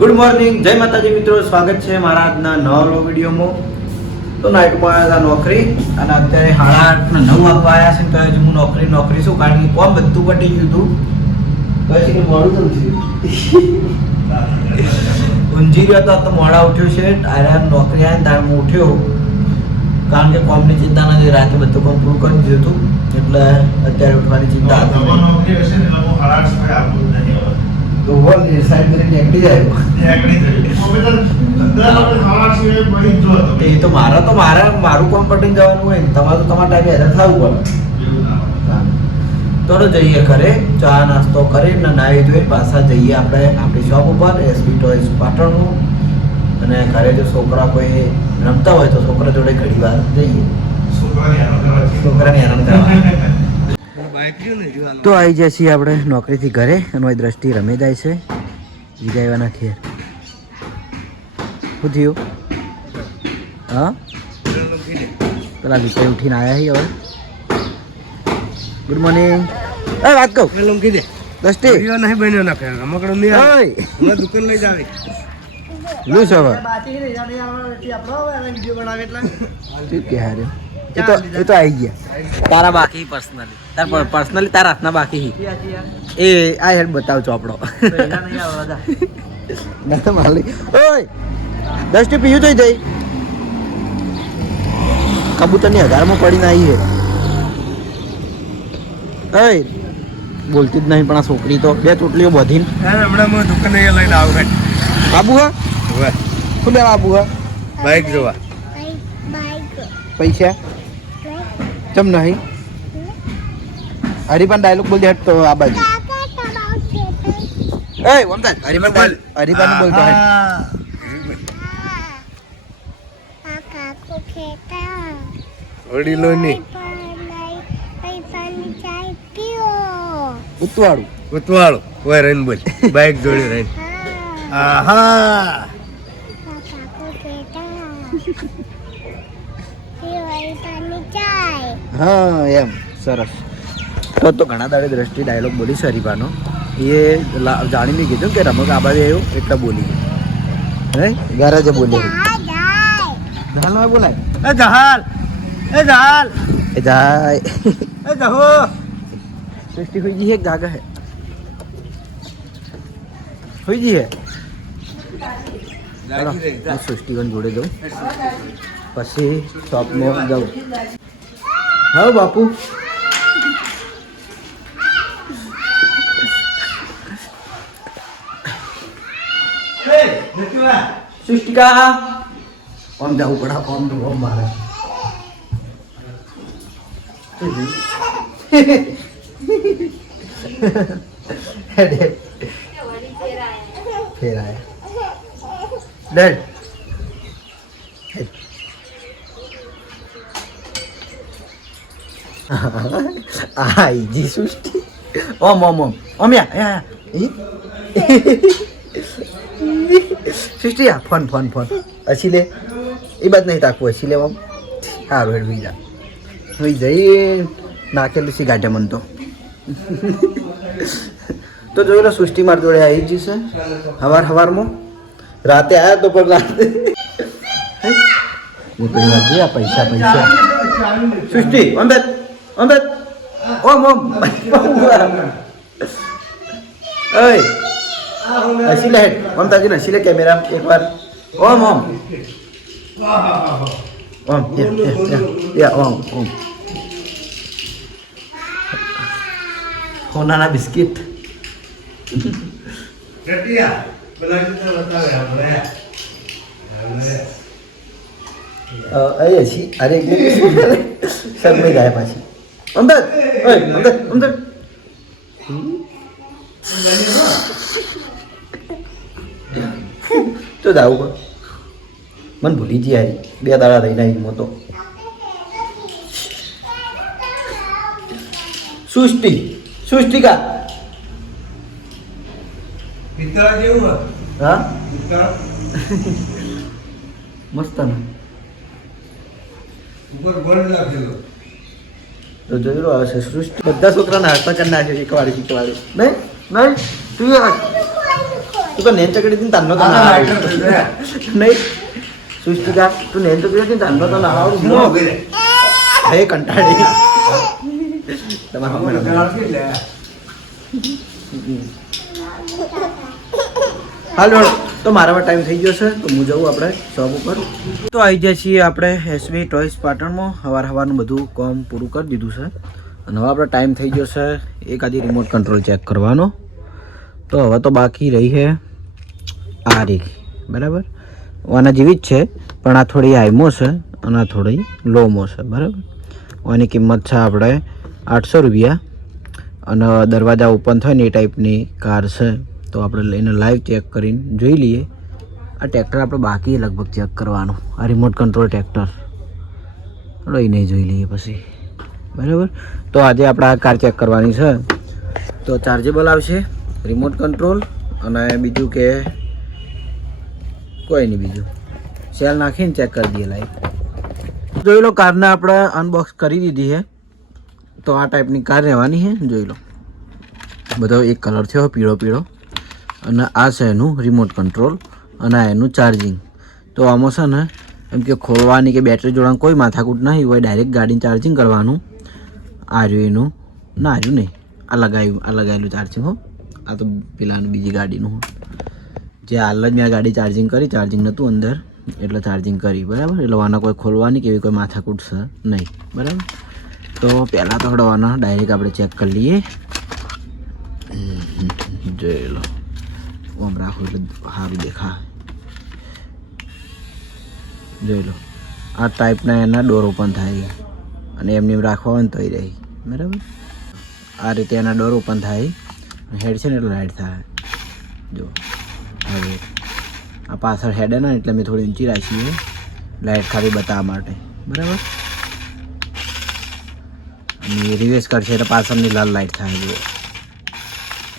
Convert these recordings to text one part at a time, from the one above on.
Good morning, જય માતાજી મિત્રો, સ્વાગત છે મારા આજના નવા વિડીયોમાં. તો નાઇટમાં આવ્યા નોકરી અને અત્યારે 8:30 વાગવા આવ્યા છે. તો હજુ હું નોકરી શું, કારણ કે કોમ બધું પટી ગયું હતું. પછી મોડું થયું, ઊંઝી ગયો તો મોડા ઉઠ્યો છે. આયા નોકરી આવ્યા ને તાર હું ઉઠ્યો, કારણ કે કોમની ચિંતા નથી. રાતે બધું કોમ પૂરું કરી દીધું હતું, એટલે અત્યારે ઉઠવાની ચિંતા હતી. તો બોલ ને સાઈડ કરીને એકડી જાય. એ તો મારું કામ પટીને જવાનું હોય ને, તમારે તો તમારા ટાઈમે હાજર થવું પડે. તો જઈએ ઘરે, ચા નાસ્તો કરીને નાહી ધોઈ પાછા જઈએ આપણે આપણી શોપ ઉપર, એસબી ટોયસ પાટણનું. અને ઘરે જો છોકરા કોઈ રમતા હોય તો છોકરા જોડે ઘડી વાર જઈએ, છોકરાને હેરાન કરવા. તો આવી જાય છીએ આપણે નોકરીથી ઘરે, અને દ્રષ્ટિ રમી જાય છે વિજયવાના ખેર. શું થયું? હા, પેલા વિજય ઉઠીને આવ્યા છીએ હવે. Good morning. એ વાત કહું, દ્રષ્ટિ નહીં બન્યો ના ફેર રમકડું નહીં આવે, દુકાન લઈ જાવે લૂસ હવે ઠીક કે હારે. એ તો આવી ગયા તારા બાકી પર્સનલી તારા હાથના બાકી એ આ હેડ બતાવ ચોપડો ના તો માલી. ઓય દસ્ટી પીયું થઈ જઈ કબૂતરની હજારમાં પડીને આવી છે. ઓય બોલતી જ નહીં પણ આ છોકરી તો બે ચોટલીઓ બધીને હમણાં દુકાને લઈને આવું. બાબુ હા શું લેવા આબુ હા? બાઈક જોવા. પૈસા ચમ નહીં? હરિપાન ડાયલોગ બોલ દે તો આ બાજુ. એ વમતાજ હરિપાન બોલતો હે. ઓડીલો ની ઉતવાળું ઓય રન બોલ બાઈક જોડે રન. આહા હા એમ સરસ. તો ઘણા દાડે દ્રષ્ટિ ડાયલોગ બોલી છે હરિભાનો. એ જાણીને કીધું કે રમક આ બાજુ આવ્યો એટલે બોલી હે ગેરેજે બોલી જહાલ બોલાય. એ જહાલ એ જહાલ એ જાય એ જહો સૃષ્ટિ હોઈ ગઈ હે જાગા હે હોઈ ગઈ હે. ચાલો સૃષ્ટિવન જોડે જાઉં પછી શોપમાં જાઉં. હા બાપુ સૃષ્ટિકા આમ જવું પડે, આમ તો આમ મારે ફેર આયા ડેડ આઈ જી સૃષ્ટિ ઓમ ઓમ ઓમ ઓમ યા સૃષ્ટિ આ ફોન ફોન ફોન અછી લે એ બાદ નહીં તાકવું અછી લે. ઓમ સારું હેડ વીજા હોઈ જઈ નાખેલું સી ગાઢે મન તો જોઈ લો સૃષ્ટિ મારી જોડે આવી જ છે હવારમાં. રાતે આવ્યા તો પણ રાતે નીકળી વાત આ પૈસા સૃષ્ટિ અંબેદ અંબેદ ઓમ ઓમ ઓય હસીલે હેડ ઓમ તાજી હસીલે કેમેરા એકવાર ઓમ ઓમ ઓમ યા ઓમ ઓમ હોનાના બિસ્કિટ હસી અરે શરમે જાય પાછી. અમદાદ અમદાદ અમદાદ તો જાવું મને ભૂલી જઈ હારી 2 દાડા રહીને આવી મોતો. સૃષ્ટિકા હા મસ્ત ને તો જોઈ લો આવે છે સૃષ્ટિ બધા છોકરાના હાથમાં કરી નાખ્યો એકવાર નહીં નહીં તું તું તો નેન ચકડી હતી તારનો તો ના આવડે નહીં સુષ્ટિકા તું નેન ચકડી હતી તારનો તો ના આવડે હે કંટાળી તમારા મમ્મી હાલો તો મારામાં ટાઈમ થઈ ગયો છે તો હું જવું આપણે શોપ ઉપર તો આવી જાય છીએ આપણે એસબી ટોયસ પાટણમાં સવારનું બધું કામ પૂરું કરી દીધું છે અને હવે આપણે ટાઈમ થઈ ગયો છે એકાદી રિમોટ કંટ્રોલ ચેક કરવાનો તો હવે તો બાકી રહી છે આ રીત બરાબર આના જેવી જ છે પણ આ થોડી હાઈમો છે અને આ થોડી લોમો છે બરાબર આની કિંમત છે આપણે 800 રૂપિયા અને દરવાજા ઓપન થાય ને એ ટાઈપની કાર છે તો આપણે લઈને લાઈવ ચેક કરીને જોઈ લઈએ આ ટ્રેક્ટર આપણે બાકી લગભગ ચેક કરવાનું આ રિમોટ કંટ્રોલ ટ્રેક્ટર લઈને જોઈ લઈએ પછી બરાબર તો આજે આપણે આ કાર ચેક કરવાની છે તો ચાર્જેબલ આવશે રિમોટ કંટ્રોલ અને બીજું કે કોઈ નહીં બીજું સેલ નાખીને ચેક કરી દઈએ લાઈવ જોઈ લો કારને આપણે અનબોક્સ કરી દીધી છે તો આ ટાઈપની કાર રહેવાની છે જોઈ લો બધો એક કલર થયો પીળો પીળો અને આ છે એનું રિમોટ કંટ્રોલ અને આ એનું ચાર્જિંગ તો આમાં છે ને એમ કે ખોલવાની કે બેટરી જોડવાનું કોઈ માથાકૂટ નહીં હોય ડાયરેક્ટ ગાડીને ચાર્જિંગ કરવાનું આ રહ્યું એનું ના આવ્યું નહીં આ લગાવેલું ચાર્જિંગ હો આ તો પેલાનું બીજી ગાડીનું હો જે હાલ જ મેં આ ગાડી ચાર્જિંગ કરી ચાર્જિંગ નહોતું અંદર એટલે ચાર્જિંગ કરી બરાબર એટલે આના કોઈ ખોલવાની કે એવી કોઈ માથાકૂટ છે નહીં બરાબર તો પહેલાં તો હડવાના ડાયરેક્ટ આપણે ચેક કરી લઈએ જોઈ લો આમ રાખો એટલે સારું દેખા જોઈ લો આ ટાઈપના એના ડોર ઓપન થાય અને એમને એમ રાખવા હોય ને તોય રહી બરાબર આ રીતે એના ડોર ઓપન થાય હેડ છે ને એટલે લાઇટ થાય જો હવે આ પાછળ હેડ ને એટલે મેં થોડી ઊંચી રાખી છે લાઇટ ખાલી બતાવવા માટે બરાબર અને રિવર્સ કરશે એટલે પાછળની લાલ લાઇટ થાય જો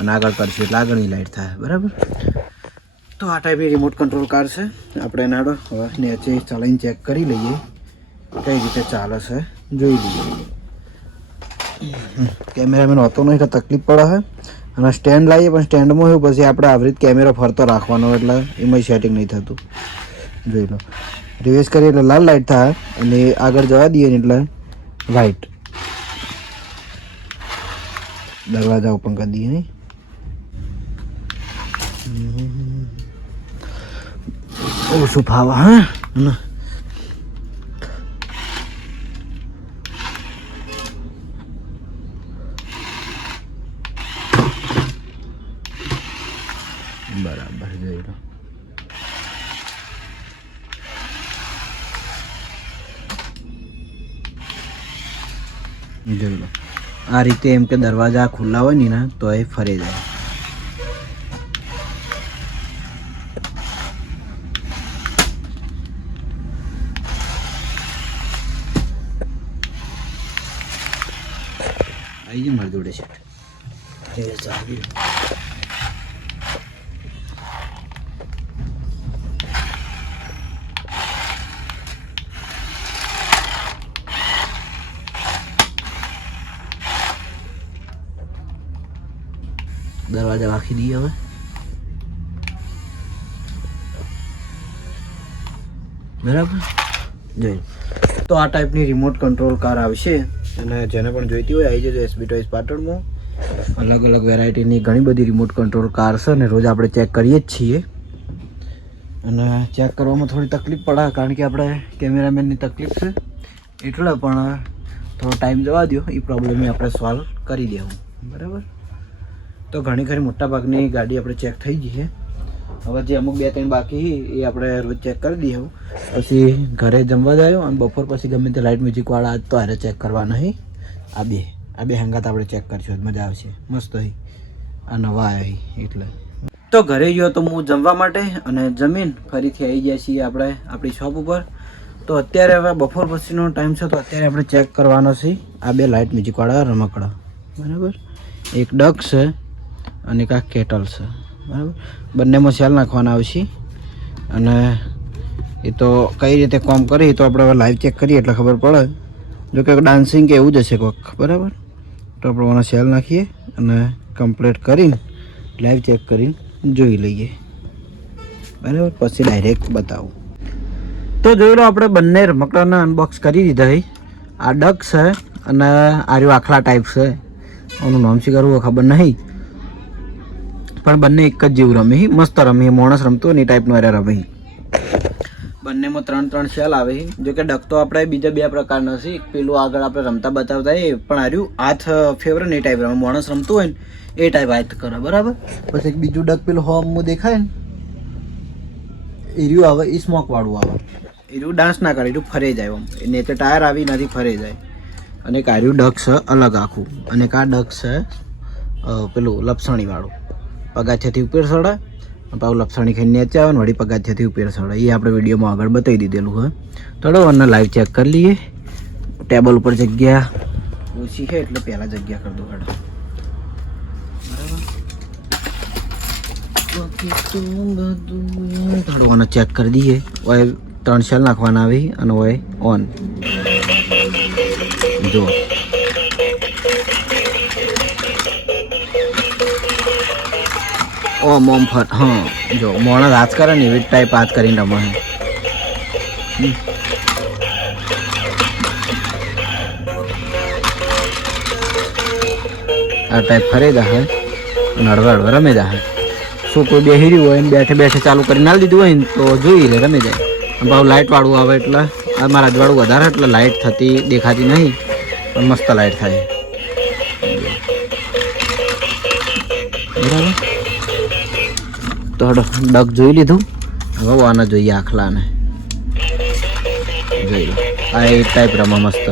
અને આગળ કરશું એટલે આગળની લાઇટ થાય બરાબર તો આ ટાઈપની રિમોટ કંટ્રોલ કાર છે આપણે એના હવે નીચે ચલાવીને ચેક કરી લઈએ કઈ રીતે ચાલે છે જોઈ લઈએ કેમેરામેન હોતો નહીં એટલે તકલીફ પડે છે અને સ્ટેન્ડ લાવીએ પણ સ્ટેન્ડમાં એવું પછી આપણે આવી રીતે કેમેરો ફરતો રાખવાનો એટલે એમાં સેટિંગ નહીં થતું જોઈ લો રિવર્સ કરીએ એટલે લાલ લાઇટ થાય અને આગળ જવા દઈએ ને એટલે વ્હાઈટ દરવાજા ઓપન કરી દઈએ નહીં ઓછું ફાવા હા બરાબર જોઈ લો જોઈ લો આ રીતે એમ કે દરવાજા ખુલ્લા હોય ને ના તો એ ફરી જાય આવી મારી જોડે છે દરવાજા રાખી દઈએ હવે બરાબર જોઈ તો આ ટાઈપની રિમોટ કંટ્રોલ કાર આવશે અને જેને પણ જોઈતી હોય આવી જજો એસબી ટોયસ પાટણમાં અલગ અલગ વેરાયટીની ઘણી બધી રિમોટ કંટ્રોલ કાર છે અને રોજ આપણે ચેક કરીએ જ છીએ અને ચેક કરવામાં થોડી તકલીફ પડે કારણ કે આપણે કેમેરામેનની તકલીફ છે એટલે પણ થોડો ટાઈમ જવા દો એ પ્રોબ્લેમ આપણે સોલ્વ કરી દેવું બરાબર તો ઘણી ખરી મોટાભાગની ગાડી આપણે ચેક થઈ ગઈ છે હવે જે અમુક 2-3 બાકી એ આપણે રોજ ચેક કરી દઈએ પછી ઘરે જમવા જાય અને બપોર પછી ગમે તે લાઇટ મ્યુઝિકવાળા આજ તો હારે ચેક કરવા નહીં આ બે હંગાત આપણે ચેક કરીશું મજા આવશે મસ્ત હોય આ નવા આવ્યા એટલે તો ઘરે ગયો તો હું જમવા માટે અને જમીન ફરીથી આવી ગયા છીએ આપણે આપણી શોપ ઉપર તો અત્યારે હવે બપોર પછીનો ટાઈમ છે તો અત્યારે આપણે ચેક કરવાનો છે આ 2 લાઇટ મ્યુઝિકવાળા રમકડા બરાબર એક ડક છે અને એક આ કેટલ છે બરાબર બંનેમાં સેલ નાખવાના આવશે અને એ તો કઈ રીતે કામ કરે એ તો આપણે હવે લાઈવ ચેક કરીએ એટલે ખબર પડે જો કે ડાન્સિંગ કે એવું જ હશે કોઈક બરાબર તો આપણે સેલ નાખીએ અને કમ્પ્લીટ કરીને લાઈવ ચેક કરીને જોઈ લઈએ બરાબર, પછી ડાયરેક્ટ બતાવું. તો જોઈ લો આપણે બંને રમકડાના અનબોક્સ કરી દીધા છે. આ ડક છે અને આ રહ્યું આખલા ટાઈપ છે. એનું નામ શી કરવું ખબર નહીં, પણ બંને એક જ જેવું રમે. મસ્ત રમે, માણસ રમતો ને એ ટાઈપનો અરે રમે. બંનેમાં 3 શેલ આવે. જો કે ડક તો આપણે બીજા 2 પ્રકારના છે. એક પેલું આગળ આપણે રમતા બતાવતા એ પણ હાર્યું હાથ ફેવરે ને એ ટાઈપ રમે. માણસ રમતું હોય ને એ ટાઈપ હાથ કરે. બરાબર. પછી એક બીજું ડક પેલું હોમ દેખાય ને એ રહ્યું આવે, એ સ્મોક વાળું આવે. એ રહ્યું ડાન્સ ના કરે, એ રહ્યું ફરે જાય. આમ એને તો ટાયર આવી નથી, ફરે જાય. અને એક આર્યું ડક છે અલગ આખું. અને એક આ ડક છે પેલું લપસણી વાળું. પગાથિયાથી ઉપર ચડે, પાછું લપસણી ખાઈને નીચે આવે ને વળી પગાથિયાથી ઉપર ચડે. એ આપણે વિડીયોમાં આગળ બતાવી દીધેલું હોય. થોડો અને લાઈવ ચેક કરી લઈએ. ટેબલ ઉપર જગ્યા ઓછી છે એટલે પહેલાં જગ્યા કરી દો. બરાબર. થોડું આને ચેક કરી દઈએ. ઓય 3 શેલ નાખવાના આવી અને ઓય ઓન જો ઓમ ઓમ ફટ. હા જો માણસ હાથ કરે ને એવી ટાઈપ હાથ કરીને રમે. આ ટાઈપ ફરે જાય અને હળવા રમે જાય. શું કોઈ બેહી હોય ને બેઠે બેઠે ચાલુ કરી ના દીધું હોય ને તો જોઈ લે રમે જાય. ભાવ લાઇટ વાળું આવે એટલે આ મારા અજવાળું વધારે એટલે લાઇટ થતી દેખાતી નહીં, પણ મસ્ત લાઇટ થાય. બરાબર. તો ડક જોઈ લીધું. હવે આને જોઈએ આખલાને. જોઈ લો આ એ ટાઈપ રમા મસ્ત.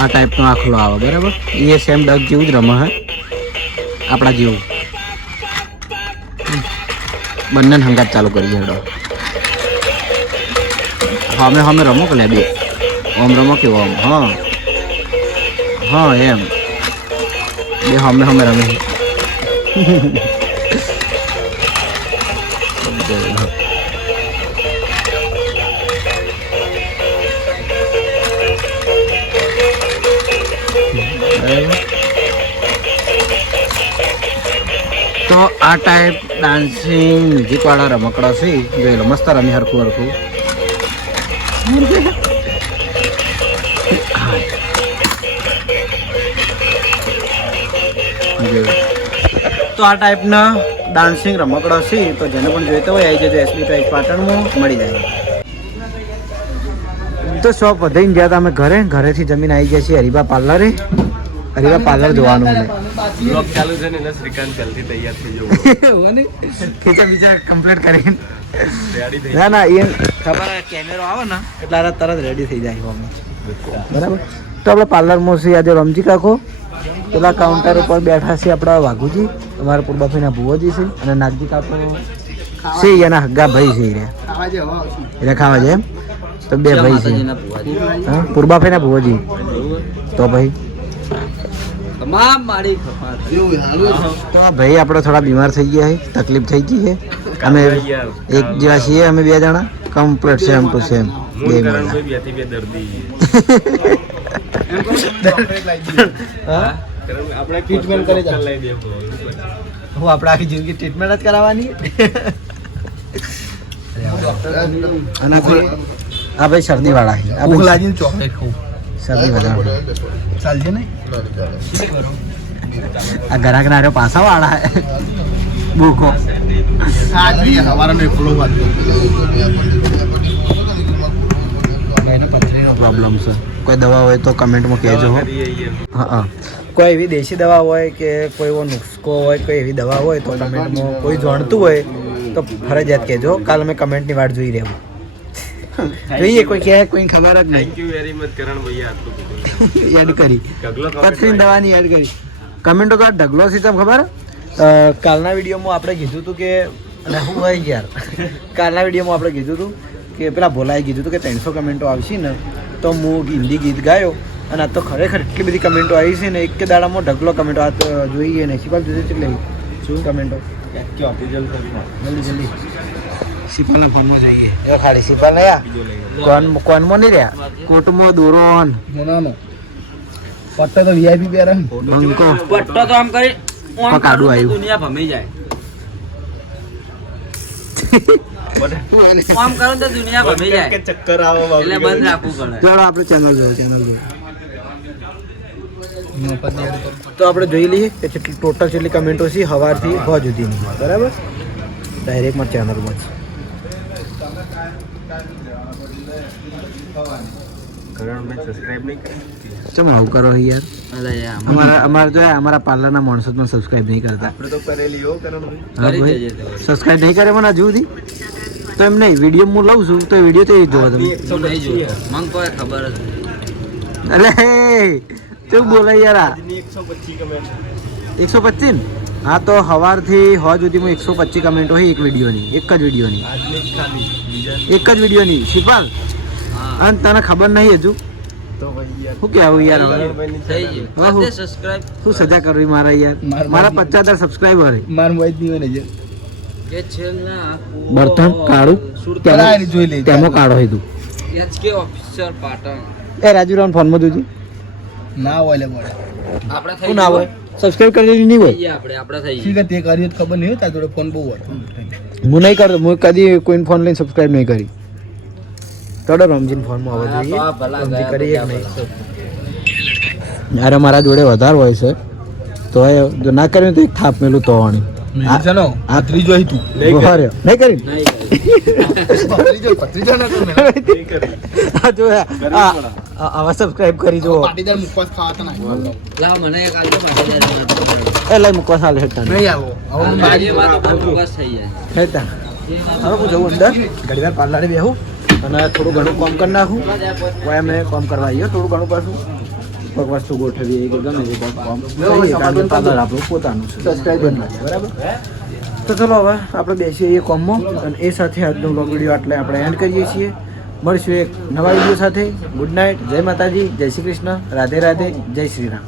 આ ટાઈપનો આખલો આવે. બરાબર. એ સેમ ડક જેવું જ રમે હે, આપણા જેવું. બંને હંગાત ચાલુ કરીએ. હેડો અમે અમે રમો કે લે બે ઓમ રમો કે ઓમ. હા હા એમ બે અમે અમે રમે. તો આ ટાઈપ ડાન્સિંગ મ્યુઝિક વાળા રમકડા છે. જોઈ લો મસ્ત રમી હરખું હરખું. તો આ ટાઈપના ડાન્સિંગ રમકડા છે. તો જેને પણ જોઈતા હોય આવી જજો. એસબી ટોયઝ પાટણમાં મળી જાય. તો શોપ વધાઈને ગયા હતા અમે ઘરેથી જમીન આવી ગયા છીએ હરિભા પાર્લરે. હરિભા પાર્લર જોવાનું ને બ્લોગ ચાલુ છે ને એટલે શ્રીકાંત જલ્દી તૈયાર થઈ જવું. ખીચા બીજા કમ્પ્લીટ કરીને રેડી થઈ. ના એ ખબર કેમેરો આવે ને એટલે તરત રેડી થઈ જાય અમે. બરાબર. તો આપણે પાર્લરમાં છે આજે રમજી કાકો. પેલા કાઉન્ટર ઉપર બેઠા છે આપણા વાઘુજી, અમારા પૂર્બાભાઈના ભુવોજી છે, અને નાગજી કાકો છે એના હગ્ગા ભાઈ છે. એને ખાવા જાય એમ. તો 2 ભાઈ છે. હા પૂર્બાભાઈના ભુવોજી. તો ભાઈ તો ભાઈ આપણે થોડા બીમાર થઈ ગયા છે, તકલીફ થઈ ગઈ છે. અમે એક જેવા છીએ. અમે 2 જણા કમ્પ્લીટ સેમ ટુ સેમ. 2 આપણે ટ્રીટમેન્ટ કરી જાય. હું આપણે આખી જિંદગી ટ્રીટમેન્ટ જ કરાવવાની. અને આ ભાઈ શરદી વાળા છે. આ ભૂખ લાગીને ચોકલેટ ખાવું. શરદી વધારે ચાલશે ને. આ ઘરાક ના રહ્યો પાછા વાળા ભૂખો. પ્રોબ્લેમ છે. કોઈ દવા હોય તો કમેન્ટમાં કહેજો. હા કોઈ એવી દેશી દવા હોય કે કોઈ એવો નુસ્ખો હોય, કોઈ એવી દવા હોય તો કમેન્ટમાં કોઈ જાણતું હોય તો ફરજિયાત કહેજો. કાલ અમે કમેન્ટની વાટ જોઈ રહેવું. જોઈએ કોઈ કહે કોઈ ખબર જ નહીં. થેન્ક યુ વેરી મચ કરણ ભૈયા આટલું કીધું. યાદ કરી પથરી દવાની યાદ કરી. કમેન્ટો તો આ ઢગલો છે તમને ખબર. કાલના વિડીયોમાં આપણે કીધું હતું કે અને હું હોય યાર કાલના વિડીયોમાં આપણે કીધું હતું કે પેલા ભોલાએ કીધું હતું કે 300 કમેન્ટો આવશે ને તો હું હિન્દી ગીત ગાયો. અને આ તો ખરેખર એટલી બધી કમેન્ટો આવી છે ને એક કે દાડામાં ઢગલો કમેન્ટો આ જોઈએ ને શિવાલ જોશે એટલે શું કમેન્ટો જલ્દી જલ્દી શિપાલના ફોનમાં જઈએ એ ખાલી શિપાલ ને કોનમાં નહીં રહ્યા કોટમાં દોરોન મોનાનો પટ્ટો તો વીઆઈપી પહેરે બંકો પટ્ટો તો આમ કરી પકાડું આવ્યું દુનિયા ભમી જાય આમ કરો તો દુનિયા ભમી જાય ચક્કર આવે એટલે બંધ રાખવું પડે. ચાલો આપણે ચેનલ જોઈએ તો આપણે જોઈ લઈએ કે ટોટલ જેટલી કમેન્ટો છે સવારથી હોવા સુધીની બરાબર ડાયરેક્ટમાં ચેનલમાં જ સબસ્ક્રાઇબ નહીં કરે ચમ આવું કરો યાર અલે યાર, અમારા જો અમારા પાર્લરના માણસો પણ સબસ્ક્રાઇબ નહીં કરતા આપણે તો કરેલી હો કરણભાઈ કરી દેજે તો. સબસ્ક્રાઇબ નહીં કરે મને હજુ સુધી તો એમ નહીં વિડીયો હું લઉં છું તો વિડીયો તો એ જોવો તમે હું નહીં જોતો. મને કોઈ ખબર જ નહીં. અરે કેવું બોલે યાર આ 125 કમેન્ટ 125 હા તો સવારથી હોવા સુધીમાં 125 કમેન્ટ હોય એક વિડીયોની એક જ વિડીયોની આજની જ ખાલી બીજા એક જ વિડીયોની શિપાલ હા, અને તને ખબર નહીં હજુ તો ભાઈ યાર શું કહેવું યાર હવે કરણભાઈની થઈ channel. ગયું. વાહ. બધે subscribe શું સજા કરવી મારા યાર મારા 50,000 સબસ્ક્રાઈબર હે માર મોઈ જ નહીં હોય ને કે છેલ્લા બર્તન કાળું કરાય જોઈ લે તેમાં કાઢો હે તું HK ઓફિસર પાટણ. એ રાજુરામ ફોનમાં જોજી ના હોય લે બોલે આપણે થઈ શું ના હોય ગયું. સબસ્ક્રાઇબ કરી નહીં હોય થઈ ગયા આપણે થઈ ઠીક ગયું. છે તે કર્યું તો ખબર નહીં હોય તાર જોડે ફોન બહુ હોય હું નહીં કરતો હું કદી કોઈને ફોન લઈને સબસ્ક્રાઇબ નહીં કરી થોડો રમજીન ફોનમાં આવવા જોઈએ આ ભલા રમજી ગયા કરીએ કે બધા નહીં યાર મારા જોડે વધારે હોય છે તો એ જો ના કર્યું તો એક થાપ મેલું તો વાણી ચલો આ ત્રીજો અહીં તું બહાર નહીં કરી નહીં ત્રીજો ના તું આ જો આવા સબસ્ક્રાઇબ કરી જો પાટીદાર મુખવાસ ખાવા તો ના લાવ મને એક આલજો પાટીદાર એ લઈ મૂકવા સાલ હેઠા નહીં આવો હવે હું આજે માં તો બહુ બસ થઈ જાય. હેઠા હવે હું જવું અંદર ઘડી વાર પાર્લરે બેહું અને થોડું ઘણું કામ કરી નાખું કોઈ અમે કામ કરવા આવીએ થોડું ઘણું પાછું પગ વસ્તુ ગોઠવીએ કે ગમે તે કામ કરીએ કારણ કે પાર્લર આપણું પોતાનું છે સબસ્ક્રાઈબર નથી બરાબર તો ચલો હવે આપણે બેસીએ એ કોમમાં અને એ સાથે આજનો બ્લોગ વિડીયો એટલે આપણે એન્ડ કરીએ છીએ મળીશું એક નવા વિડીયો સાથે ગુડ નાઇટ જય માતાજી જય શ્રી કૃષ્ણ રાધે રાધે જય શ્રી રામ